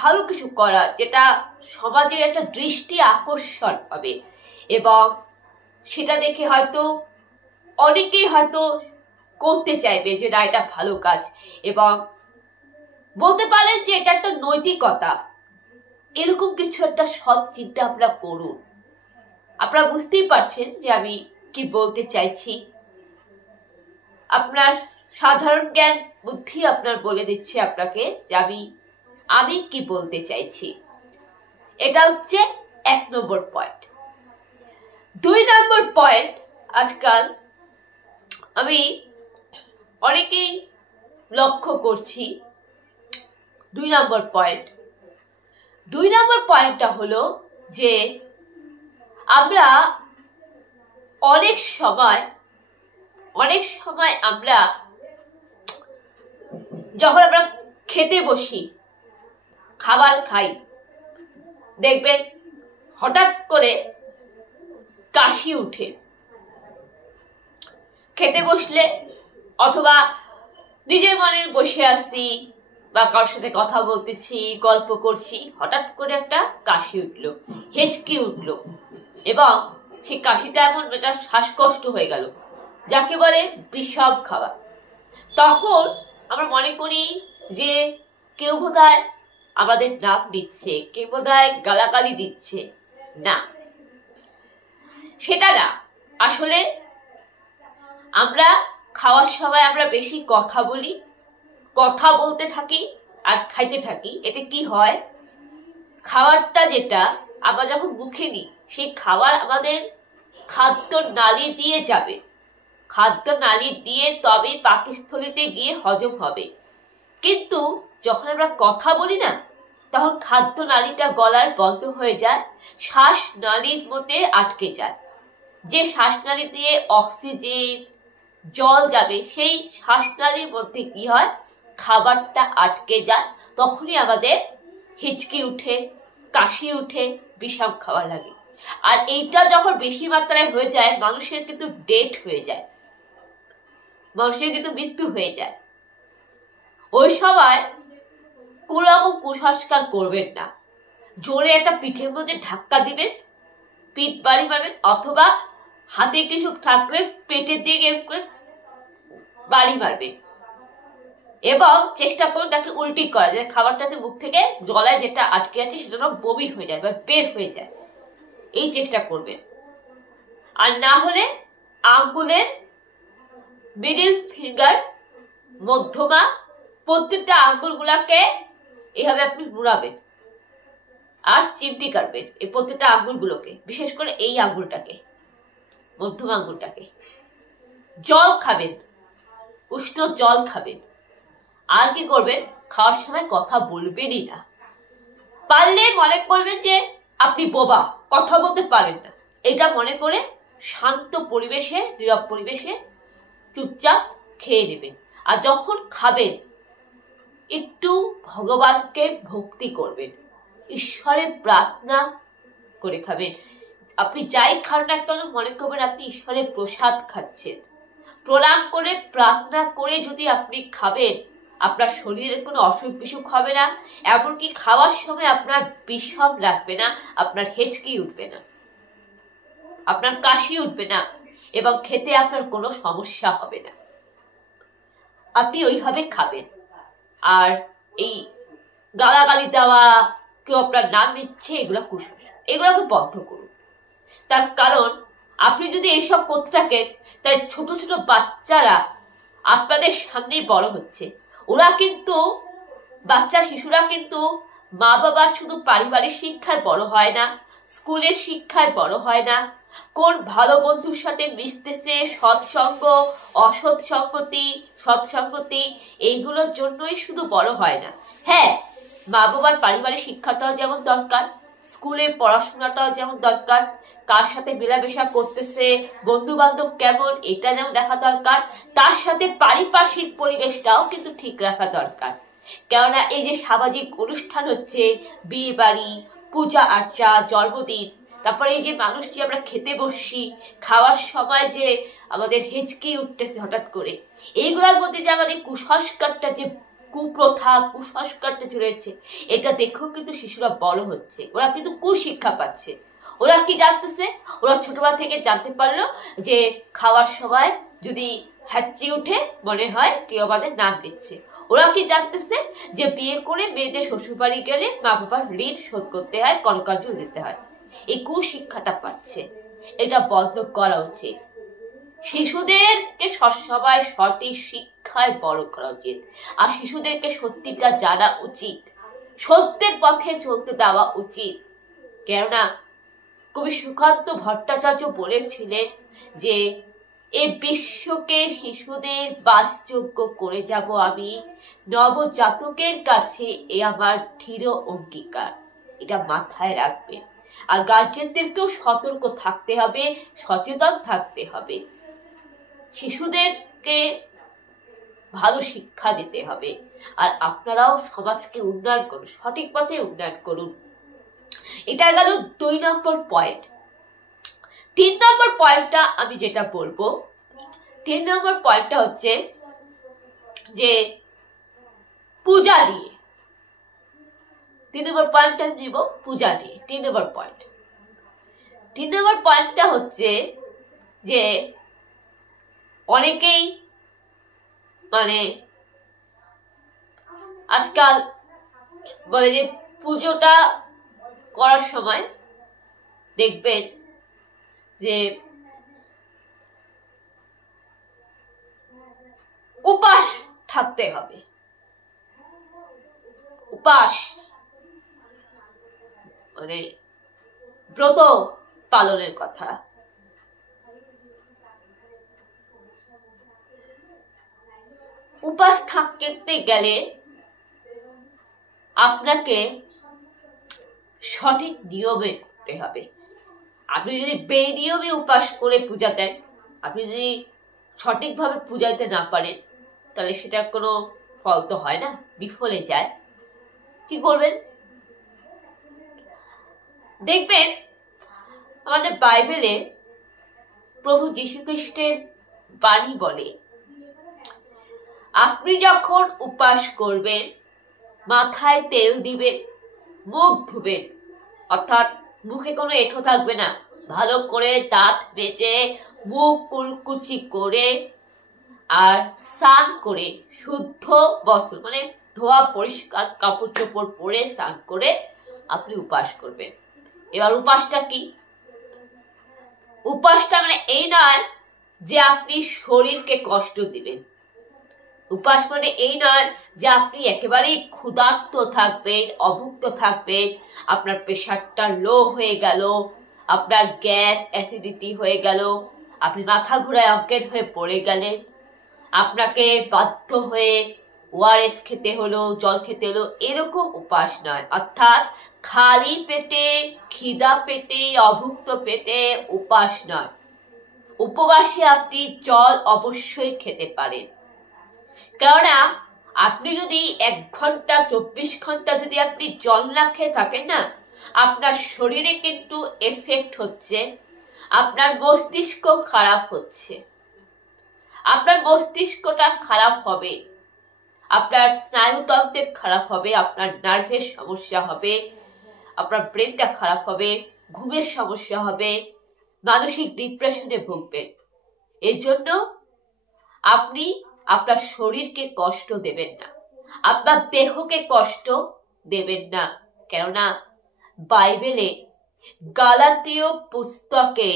ভালো কিছু করা, যেটা সমাজের একটা দৃষ্টি আকর্ষণ হবে এবং সেটা দেখে হয়তো অনেকেই হয়তো করতে চাইবে যে না এটা ভালো কাজ, এবং বলতে পারেন যে এটা একটা নৈতিকতা। এরকম কিছু একটা সৎ চিন্তা আপনারা করুন। আপনারা বুঝতেই পারছেন যে আমি কি বলতে চাইছি। আপনার সাধারণ জ্ঞান বুদ্ধি আপনার বলে দিচ্ছে আপনাকে যে আমি কি বলতে চাইছি। এটা হচ্ছে 1 নম্বর পয়েন্ট। 2 নম্বর পয়েন্ট, আজকাল আমি অনেকেই লক্ষ্য করছি 2 নম্বর পয়েন্টটা হলো যে আমরা অনেক সময় আমরা যখন আমরা খেতে বসি, খাবার খাই, দেখবেন হঠাৎ করে কাশি উঠে খেতে বসলে, অথবা নিজের মনে বসে আছি বা কারোর সাথে কথা বলতেছি, গল্প করছি, হঠাৎ করে একটা কাশি উঠলো, হেঁচকি উঠলো এবং সেই কাশিটা এমন একটা শ্বাসকষ্ট হয়ে গেল, যাকে বলে বিষম খাওয়া। তখন আমরা মনে করি যে কেউ বোধহয় আমাদের নাম দিচ্ছে, কেউ বোধহয় গালাগালি দিচ্ছে। না, সেটা না। আসলে আমরা খাওয়ার সময় আমরা বেশি কথা বলতে থাকি আর খাইতে থাকি। এতে কি হয়, খাবারটা যেটা আমরা যখন মুখে নিই, সেই খাবার আমাদের খাদ্য নালী দিয়ে যাবে, খাদ্য নালী দিয়ে তবে পাকস্থলীতে গিয়ে হজম হবে। কিন্তু যখন আমরা কথা বলি না, তখন খাদ্য নালীটা গলার বন্ধ হয়ে যায়, শ্বাস নালীর মধ্যে আটকে যায়। যে শ্বাসনালী দিয়ে অক্সিজেন জল যাবে, সেই শ্বাসনালীর মধ্যে কি হয়, খাবারটা আটকে যায়। তখনই আমাদের হিচকি উঠে, কাশি উঠে, বিষম খাওয়া লাগে। আর এইটা যখন বেশি মাত্রায় হয়ে যায়, মানুষের কিন্তু ডেথ হয়ে যায়, মানুষের কিন্তু মৃত্যু হয়ে যায়। ওই সময় কোন রকম কুসংস্কার করবেন না। জোরে একটা পিঠের মধ্যে ধাক্কা দিবেন, পিঠ বাড়ি পাবেন, অথবা হাতে কিছু থাকলে পেটের দিকে বাড়ি মারবে এবং চেষ্টা করুন তাকে উল্টি করা, যে খাবারটাতে মুখ থেকে গলায় যেটা আটকে আছে সেটা বমি হয়ে যায় বা বের হয়ে যায়। এই চেষ্টা করবেন। আর না হলে আঙ্গুলের মিডিল ফিঙ্গার, মধ্যমা, প্রত্যেকটা আঙ্গুলগুলাকে এভাবে আপনি মুড়াবেন আর চিমটি কাটবেন এই প্রত্যেকটা আঙ্গুলগুলোকে, বিশেষ করে এই আঙ্গুলটাকে, মধ্যম আঙ্গুলটাকে। জল খাবেন, উষ্ণ জল খাবেন। আর কি করবেন, খাওয়ার সময় কথা বলবেনই না। পারলে মনে করবেন যে আপনি বোবা, কথা বলতে পারেন না, এটা মনে করে শান্ত পরিবেশে, নীরব পরিবেশে চুপচাপ খেয়ে নেবেন। আর যখন খাবেন একটু ভগবানকে ভক্তি করবেন, ঈশ্বরের প্রার্থনা করে খাবেন। আপনি যাই খান না কেন, মনে করবেন আপনি ঈশ্বরের প্রসাদ খাচ্ছেন। প্রণাম করে, প্রার্থনা করে যদি আপনি খাবেন, আপনার শরীরের কোনো অসুখ বিসুখ হবে না, এমনকি খাওয়ার সময় আপনার বিষম লাগবে না, আপনার হেঁচকি উঠবে না, আপনার কাশি উঠবে না এবং খেতে আপনার কোনো সমস্যা হবে না। আপনি ওইভাবে খাবেন। আর এই গালাগালি দেওয়া, কেউ আপনার নাম নিচ্ছে, এগুলো কুসংস্কার, এগুলোকে বন্ধ করুন। তার কারণ আপনি যদি এইসব করতে থাকেন, তাই ছোট ছোট বাচ্চারা আপনাদের সামনেই বড় হচ্ছে। ওরা কিন্তু, বাচ্চা শিশুরা কিন্তু মা বাবা শুধু পারিবারিক শিক্ষায় বড় হয় না, স্কুলের শিক্ষায় বড় হয় না, কোন ভালো বন্ধুর সাথে মিশতেছে, সৎসঙ্গ, সৎসঙ্গতি, এইগুলোর জন্যই শুধু বড় হয় না। হ্যাঁ, মা বাবার পারিবারিক শিক্ষাটাও যেমন দরকার, স্কুলের পড়াশোনাটাও যেমন দরকার, কার সাথে মেলামেশা করতেছে, বন্ধু বান্ধব কেমন, এটা যেমন দেখা দরকার, তার সাথে পারিপার্শ্বিক পরিবেশটাও কিন্তু ঠিক রাখা দরকার। কেননা এই যে সামাজিক অনুষ্ঠান হচ্ছে, বিয়ে বাড়ি, পূজা আর্চা, জন্মদিন, তারপরে এই যে মানুষটি আমরা খেতে বসছি, খাওয়ার সময় যে আমাদের হেঁচকি উঠতেছে হঠাৎ করে, এইগুলোর মধ্যে যে আমাদের কুসংস্কারটা যে কুপ্রথা কুসংস্কারটা চলেছে, এটা দেখেও কিন্তু শিশুরা বড় হচ্ছে, ওরা কিন্তু কুশিক্ষা পাচ্ছে। ওরা কি জানতেছে? ওরা ছোটবেলা থেকে জানতে পারলো যে খাওয়ার সময় যদি হ্যাচি উঠে মনে হয় কেউ আমাদের নাক দিচ্ছে। ওরা কি জানতেছে যে বিয়ে করে মেয়েদের শ্বশুরবাড়ি গেলে মা বাবার ঋণ শোধ করতে হয়, কনকাজল দিতে হয়। এই কুশিক্ষাটা পাচ্ছে, এটা বন্ধ করা উচিত। শিশুদেরকে সবসময় সঠিক শিক্ষায় বড় করা উচিত, আর শিশুদেরকে সত্যিটা জানা উচিত, সত্যের পথে চলতে দেওয়া উচিত। কেননা কবি সুকান্ত ভট্টাচার্য বলেছিলেন যে এ বিশ্বকে শিশুদের বাসযোগ্য করে যাব আমি, নবজাতকের কাছে এ আমার দৃঢ় অঙ্গীকার। এটা মাথায় রাখবেন। আর গার্জেনদেরকেও সতর্ক থাকতে হবে, সচেতন থাকতে হবে। শিশুদেরকে ভালো শিক্ষা দিতে হবে, আর আপনারাও সমাজকে উন্নয়ন করুন, সঠিক পথে উন্নয়ন করুন। এটা গেল 2 নম্বর পয়েন্ট। 3 নম্বর পয়েন্টটা আমি যেটা বলবো, 3 নম্বর পয়েন্টটা হচ্ছে যে পূজা নিয়ে। 3 নম্বর পয়েন্টটা দিব পূজা নিয়ে। 3 নম্বর পয়েন্ট, 3 নম্বর পয়েন্টটা হচ্ছে যে অনেকেই আজকাল বলে যে পুজোটা করার সময় দেখবেন যে উপাস থাকতে হবে। উপাস ব্রত পালনের কথা। উপাস থাকতে গেলে আপনাকে সঠিক নিয়মে করতে হবে। আপনি যদি বেনিয়মে উপাস করে পূজা দেন, আপনি যদি সঠিকভাবে পূজা দিতে না পারেন, তাহলে সেটার কোনো ফল তো হয় না, বিফলে যায়। কি করবেন? দেখবেন আমাদের বাইবেলে প্রভু যীশু খ্রিস্টের বাণী বলে, আপনি যখন উপাস করবেন মাথায় তেল দিবেন, মুখ ধুবেন, অর্থাৎ মুখে কোনো এঁঠো থাকবে না, ভালো করে দাঁত বেজে মুখ কুলকুচি করে আর স্নান করে শুদ্ধ বস্ত্র ধোয়া পরিষ্কার কাপড় চোপড় পরে স্নান করে আপনি উপাস করবেন। এবার উপাসটা কি? উপাসটা এই নয় যে আপনি শরীরকে কষ্ট দিবেন। উপাস এই নয় যে আপনি একেবারেই ক্ষুধার্ত থাকবেন, অভুক্ত থাকবেন, আপনার প্রেশারটা লো হয়ে গেল, আপনার গ্যাস অ্যাসিডিটি হয়ে গেল, আপনি মাথা ঘোরায় অজ্ঞান হয়ে পড়ে গেলেন, আপনাকে বাধ্য হয়ে ওআরএস খেতে হলো, জল খেতে হলো, এরকম উপাস নয়। অর্থাৎ খালি পেটে, খিদা পেটে, অভুক্ত পেটে উপাস নয়। উপবাসে আপনি জল অবশ্যই খেতে পারেন। কেননা আপনি যদি 1 ঘন্টা 24 ঘন্টা যদি আপনি জল না খেয়ে থাকেন না, আপনার শরীরে কিন্তু এফেক্ট হচ্ছে, আপনার মস্তিষ্ক খারাপ হচ্ছে, আপনার মস্তিষ্কটা খারাপ হবে, আপনার স্নায়ুতন্ত্রের খারাপ হবে, আপনার নার্ভের সমস্যা হবে, আপনার ব্রেনটা খারাপ হবে, ঘুমের সমস্যা হবে, মানসিক ডিপ্রেশনে ভুগবেন। এর জন্য আপনি আপনার শরীরকে কষ্ট দেবেন না, আপনার দেহকে কষ্ট দেবেন না। কেননা বাইবেলে গালাতীয় পুস্তকে